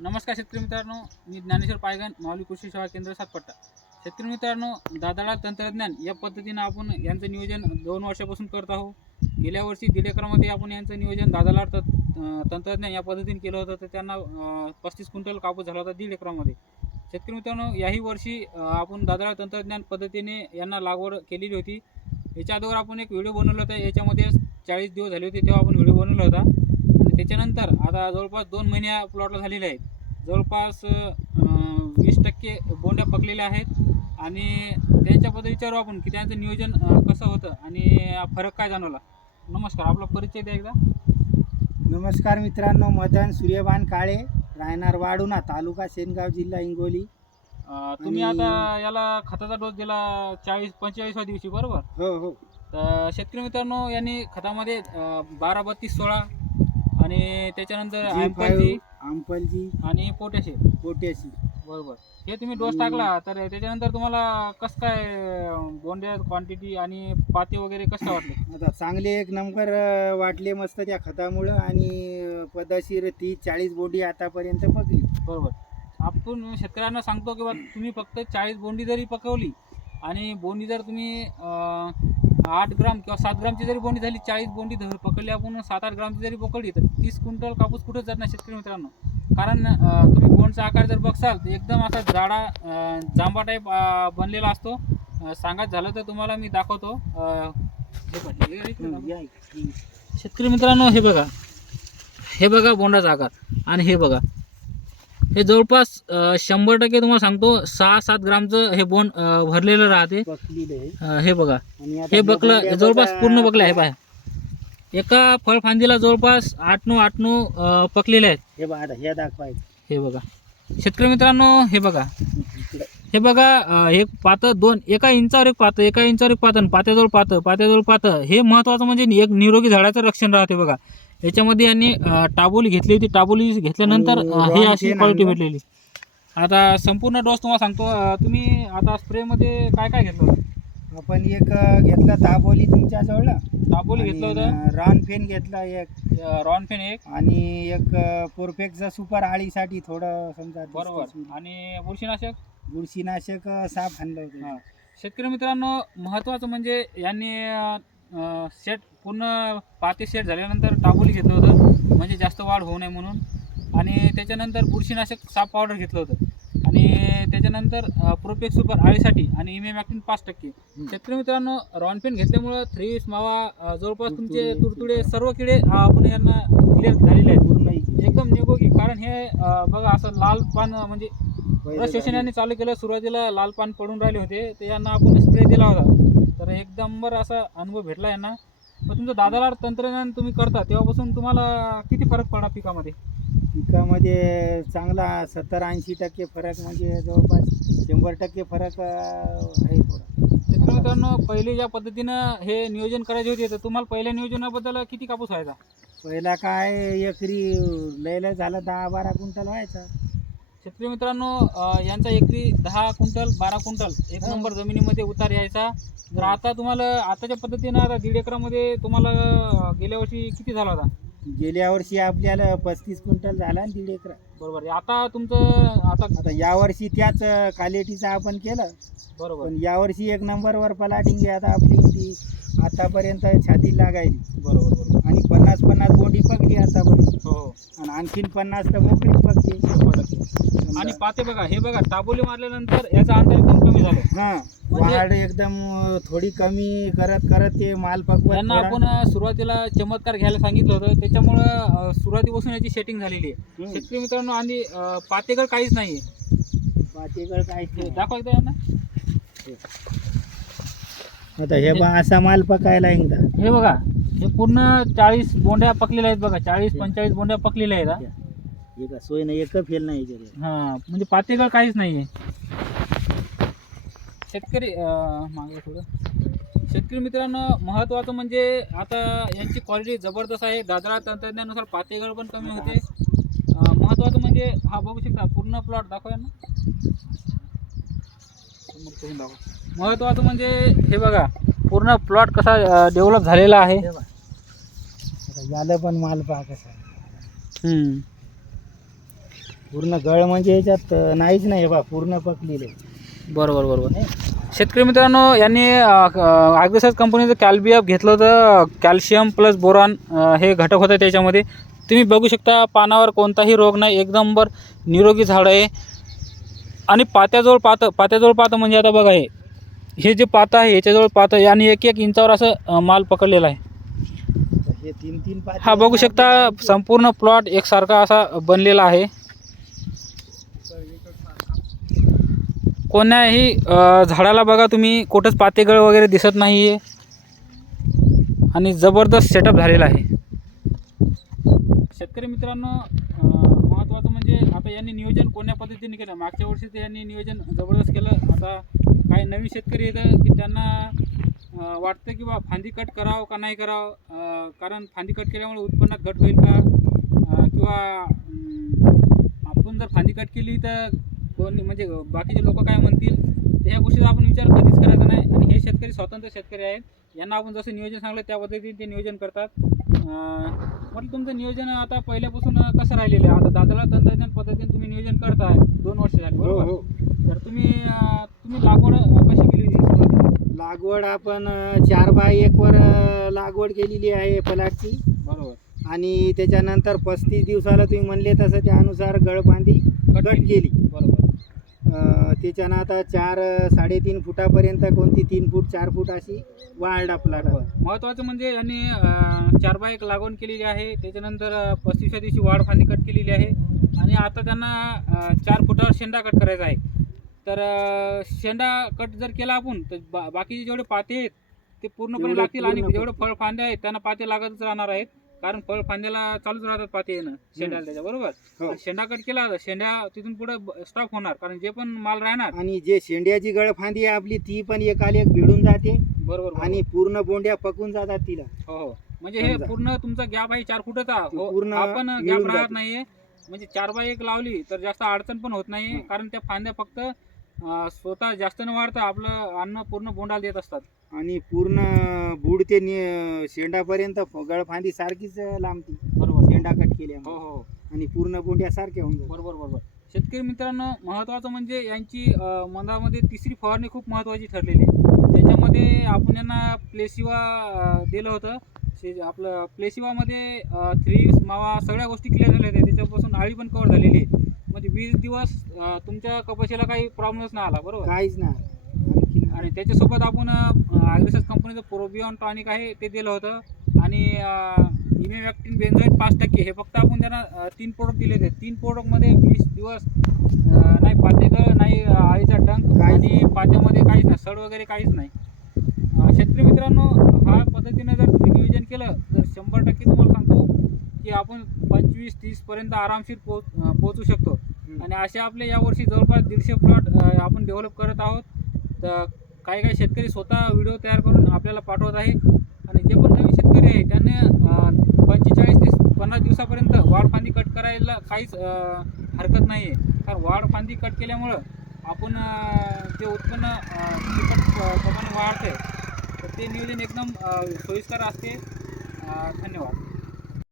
नमस्कार शेतकरी मित्रांनो मी ज्ञानेश्वर पायगन माऊली कृषी सेवा केंद्र सातपट्टा. शेतकरी मित्रांनो दादाळा तंत्रज्ञान या पद्धतीनं आपण यांचं नियोजन दोन वर्षापासून करत आहोत. गेल्या वर्षी दीड आपण यांचं नियोजन दादाला तंत्रज्ञान या पद्धतीने केलं होतं तर त्यांना पस्तीस क्विंटल कापूस झाला होता दीड एकरामध्ये. शेतकरी मित्रांनो याही वर्षी आपण दादाळा तंत्रज्ञान पद्धतीने यांना लागवड केलेली होती. याच्या अगोदर आपण एक व्हिडिओ बनवला होता याच्यामध्ये चाळीस दिवस झाले होते तेव्हा आपण व्हिडिओ बनवला होता. त्याच्यानंतर आता जवळपास दोन महिन्या प्लॉटला झालेले आहेत. जवळपास वीस टक्के बोंड्या पकलेल्या आहेत. आणि त्यांच्याबद्दल विचारू आपण की त्यांचं नियोजन कसं होतं आणि फरक काय जाणवला. नमस्कार आपला परिचय द्या एकदा. नमस्कार मित्रांनो मदन सूर्यबान काळे राहणार वाडुणा तालुका सेनगाव जिल्हा हिंगोली. तुम्ही आणि- आता याला खताचा डोस दिला चाळीस पंचेचाळीसव्या दिवशी बरोबर? हो हो. तर शेतकरी मित्रांनो यांनी खतामध्ये अं, बारा बत्तीस सोळा आणि त्याच्यानंतर आंपलजी आंपलजी आणि पोटॅशियम. पोटॅशी बरोबर. हे तुम्ही डोस टाकला तर त्याच्यानंतर तुम्हाला कसं काय बोंड्या क्वांटिटी आणि पाते वगैरे कसं वाटले? आता चांगले एक नंबर वाटले मस्त त्या खतामुळं आणि पदशीर तीस चाळीस बोडी आतापर्यंत पकली बरोबर. आपण शेतकऱ्यांना सांगतो की बा तुम्ही फक्त चाळीस बोंडी जरी पकवली आणि बोंडी जर तुम्ही आठ ग्राम किंवा सात ग्रामची जरी बोंडी झाली चाळीस बोंडी धर पकडली आपण सात आठ ग्रामची जरी पकडली तर तीस क्विंटल कापूस कुठंच जात नाही शेतकरी मित्रांनो. कारण तुम्ही बोंडचा आकार जर बघसाल तर एकदम असा जाडा जांभा टाईप बनलेला असतो. सांगायचं झालं तर तुम्हाला मी दाखवतो. शेतकरी मित्रांनो हे बघा. हे बघा बोंडाचा आकार. आणि हे बघा. हे जवळपास शंभर टक्के तुम्हाला सांगतो सहा सात ग्रामचं हे अं, भरलेलं राहते. हे बघा. हे बकलं जवळपास पूर्ण बकलं आहे पाय एका फळफांदीला जवळपास आठ नऊ आठ नऊ पकलेले आहेत. हे बघा हे दाखवायचं. हे बघा. शेतकरी मित्रांनो हे बघा. हे बघा एक पातं दोन एका इंचावर एक पातं एका इंचावर एक पातं पात्याजवळ पातं. पात्याजवळ पातं. हे महत्त्वाचं म्हणजे एक निरोगी झाडाचं रक्षण राहते बघा. याच्यामध्ये यांनी टाबोली घेतली होती. टाबोली घेतल्यानंतर ही रॉन अशी क्वालिटी. भेटलेली. आता संपूर्ण डोस तुम्हाला सांगतो. तुम्ही आता स्प्रेमध्ये काय काय घेतलं होतं? आपण एक घेतलं ताबोली तुमच्या जवळ टाबोली घेतलं होतं. रान फेन घेतला एक. रॉनफेन एक. आणि एक परफेक्टचं सुपर आळीसाठी थोडं समजा बरोबर. आणि बुरशीनाशक? बुरशीनाशक साफ आणलं होतं. हा. शेतकरी मित्रांनो महत्त्वाचं म्हणजे यांनी सेट पूर्ण पाते सेट झाल्यानंतर टाबोली घेतलं होतं. म्हणजे जास्त वाढ होऊ नये म्हणून. आणि त्याच्यानंतर बुरशीनाशक साप पावडर घेतलं होतं. आणि त्याच्यानंतर प्रोपेक्स सुपर आळीसाठी आणि इमे मॅक्टिन पाच टक्के. शेतकरी मित्रांनो रॉनपेन घेतल्यामुळं थ्री मावा जवळपास तुमचे तुडतुडे. सर्व किडे आपण यांना क्लिअर झालेले आहेत. एकदम निगोगी कारण हे बघा असं लाल पान म्हणजे पहिलं रस शोषण झाली. यांनी चालू केलं. सुरुवातीला लाल पान पडून राहिले होते. तर यांना आपण स्प्रे दिला होता. तर एकदम बरं असा अनुभव भेटला यांना. तर तुमचं दादाला तंत्रज्ञान तुम्ही करता तेव्हापासून तुम्हाला किती फरक पडला पिकामध्ये? पिकामध्ये चांगला सत्तर ऐंशी टक्के फरक म्हणजे जवळपास शंभर टक्के फरक अं, आहे थोडा. शेतकरी मित्रांनो पहिले ज्या पद्धतीनं हे नियोजन करायचे होते तर तुम्हाला पहिल्या नियोजनाबद्दल किती कापूस व्हायचा? पहिला काय एकरी लय लय झालं दहा बारा क्विंटल व्हायचा. शेतकरी मित्रांनो यांचा एकरी दहा क्विंटल बारा क्विंटल एक. नंबर जमिनीमध्ये उतार यायचा. तर आता तुम्हाला आताच्या पद्धतीनं आता दीड एकरामध्ये तुम्हाला गेल्या वर्षी किती झाला होता? गेल्या वर्षी आपल्याला पस्तीस क्विंटल झाला आणि दीड एकर. बरोबर आता तुमचं आता आता यावर्षी त्याच क्वालिटीचं आपण केलं. बरोबर. पण यावर्षी एक नंबरवर पलाटिंग आहे आता आपली ती आतापर्यंत छाती लागायली. बरोबर बरोबर. पन्नास पन्नास बोंडी पकली आतापर्यंत हो हो. आणि आणखीन पन्नास तर शंभर टक्के. आणि पाते बघा हे बघा टाबोली मारल्यानंतर याचं अंतर एकदम कमी झालं. हा. म्हणजे- वाढ एकदम थोडी कमी करत करत ते माल पकवत यांना थोडा- आपण सुरुवातीला चमत्कार घ्यायला सांगितलं होतं. त्याच्यामुळं सुरुवातीपासून याची सेटिंग झालेली आहे. शेतकरी मित्रांनो आणि पातेगड काहीच नाही पातेगड काहीच हे नाही. दाखवा एकदा यांना. आता हे बा असा माल पकायला एकदा. हे बघा. हे पूर्ण चाळीस बोंड्या पकलेल्या आहेत बघा चाळीस पंचेचाळीस बोंड्या पकलेल्या आहेत हा. सोय नाही एक फेल नाही याच्यात. हा म्हणजे पातेगड काहीच नाहीये शेतकरी अं, मागे थोडं. शेतकरी मित्रांनो महत्वाचं म्हणजे आता यांची क्वालिटी जबरदस्त आहे. दादरा तंत्रज्ञानानुसार पातेगड पण कमी होते. अं, महत्वाचं म्हणजे हा बघू शकता पूर्ण प्लॉट दाखवा ना महत्वाचं म्हणजे हे बघा पूर्ण प्लॉट कसा डेव्हलप झालेला आहे. हे. झालं पण माल पहा कसा. हम्म. पूर्ण गळ म्हणजे याच्यात अं, नाहीच नाही हे बा पूर्ण पकलेले. बरोबर बरोबर. शेतकरी मित्रांनो यांनी ॲग्रेसाईज कंपनीचं कॅल्बियाप घेतलं होतं कॅल्शियम प्लस बोरान अ, हे घटक होतं त्याच्यामध्ये. तुम्ही बघू शकता पानावर कोणताही रोग नाही एकदम बर निरोगी झाड आहे. आणि पात्याजवळ पातं पात्याजवळ पातं म्हणजे आता बघा हे हे जे पातं आहे याच्याजवळ पातं आणि एक एक इंचावर असं अ, माल पकडलेला आहे. हे तीन तीन पाच हा बघू शकता संपूर्ण प्लॉट एकसारखा असा बनलेला आहे. कोण्याही झाडाला बघा तुम्ही कुठंच पातेगळ वगैरे दिसत नाही आहे आणि जबरदस्त सेटअप झालेला आहे. शेतकरी मित्रांनो महत्त्वाचं म्हणजे आता यांनी नियोजन कोण्या पद्धतीने केलं? मागच्या वर्षी तर यांनी नियोजन जबरदस्त केलं. आता काही नवीन शेतकरी येतं की त्यांना वाटतं की बा फांदी कट करावं का नाही करावं? कारण फांदी कट केल्यामुळे उत्पन्नात घट होईल का? किंवा आपण जर फांदी कट केली तर कोणी म्हणजे बाकीचे लोक काय म्हणतील? ह्या गोष्टीचा आपण विचार कधीच करायचा नाही. आणि हे शेतकरी स्वतंत्र शेतकरी आहेत. यांना आपण जसं नियोजन सांगलं त्या पद्धतीने ते नियोजन करतात. म्हटलं तुमचं नियोजन आता पहिल्यापासून कसं राहिलेलं आहे? आता दादाला तंत्रज्ञान पद्धतीने तुम्ही नियोजन करताय दोन वर्ष झाली हो बरोबर हो तर तुम्ही अं, तुम्ही लागवड अं, कशी केली होती सुरुवातीला? लागवड आपण चार बाय एक वर अं, लागवड केलेली आहे पलाटची बरोबर. आणि त्याच्यानंतर पस्तीस दिवसाला तुम्ही म्हणले तसं त्यानुसार गळबांधी कट केली. बरोबर. त्याच्यानं आता चार साडेतीन फुटापर्यंत कोणती तीन फूट चार फूट अशी वाढ प्लाट महत्त्वाचं म्हणजे यांनी चार बाय एक लागवड केलेली आहे. त्याच्यानंतर पस्तीसच्या दिवशी वाढ फांदी कट केलेली आहे. आणि आता त्यांना चार फुटावर शेंडा कट करायचा आहे. तर शेंडा कट जर केला आपण तर बा बाकीचे जेवढे पाते आहेत ते पूर्णपणे लागतील आणि जेवढे फळ फांदे आहेत त्यांना पाते लागतच राहणार आहेत कारण फळ फांद्याला चालूच राहतात पाते येणं शेंड्याला त्याच्या बरोबर हो. शेंडा कट केला तर शेंड्या तिथून पुढे स्टॉप होणार कारण जे पण माल राहणार आणि जे शेंड्याची गळफांदी आहे आपली ती पण एकाला एक भिडून जाते बरोबर. आणि पूर्ण बोंड्या पकून जातात तिला हो हो म्हणजे हे. पूर्ण तुमचा गॅप आहे चार फुटाचा हो पूर्ण आपण गॅप राहत. नाहीये म्हणजे चार बाय एक लावली तर जास्त अडचण पण होत नाही. कारण त्या फांद्या फक्त स्वतः जास्त न वाढता आपलं अन्न पूर्ण बोंडाला देत असतात. आणि पूर्ण बुड ते नि- शेंडापर्यंत गळफांदी सारखीच लांबती. बरोबर. शेंडा कट हो केल्यामुळे. हो आणि पूर्ण बोंड्या सारख्या होऊन जातात. बरोबर बरोबर. शेतकरी मित्रांनो महत्त्वाचं म्हणजे यांची अं, मधामध्ये तिसरी फवारणी खूप महत्त्वाची ठरलेली आहे. त्याच्यामध्ये आपण यांना प्लेसिवा अं, दिलं होतं. शे आपलं प्लेसिवामध्ये थ्री मावा सगळ्या गोष्टी क्लिअर झाल्या होत्या. त्याच्यापासून आळी पण कवर झालेली आहे. म्हणजे वीस दिवस अं, तुमच्या कपाशीला काही प्रॉब्लेमच नाही आला बरोबर? काहीच नाही आणखीन आणि त्याच्यासोबत आपण ॲग्रेसस कंपनीचं प्रोबियॉन टॉनिक आहे ते दिलं होतं. आणि इमेवॅक्टिन बेन्झोईट पाच टक्के. हे फक्त आपण त्यांना अं, तीन प्रोडक्ट दिले होते. तीन प्रोडक्टमध्ये वीस दिवस अं, नाही पातेगळ नाही अं, आळीचा डंक आणि पात्यामध्ये काहीच नाही सड वगैरे काहीच नाही. अं, शेतकरी मित्रांनो हा पद्धतीनं जर तुम्ही नियोजन केलं तर शंभर टक्के तुम्हाला की आपण पंचवीस तीसपर्यंत आरामशीर पोच अं, पोहोचू शकतो. आणि असे आपले यावर्षी जवळपास दीडशे प्लॉट आपण डेव्हलप करत आहोत. तर काही काही शेतकरी स्वतः व्हिडिओ तयार करून आपल्याला पाठवत आहे. आणि जे पण नवीन शेतकरी आहे त्यांनी पंचेचाळीस ते पन्नास दिवसापर्यंत वाढ फांदी कट करायला काहीच हरकत नाही आहे कारण वाढ फांदी कट केल्यामुळं आपण जे उत्पन्न अं, तिखट प्रमाणे वाढतं आहे तर ते नियोजन एकदम सोयीस्कर असते. धन्यवाद.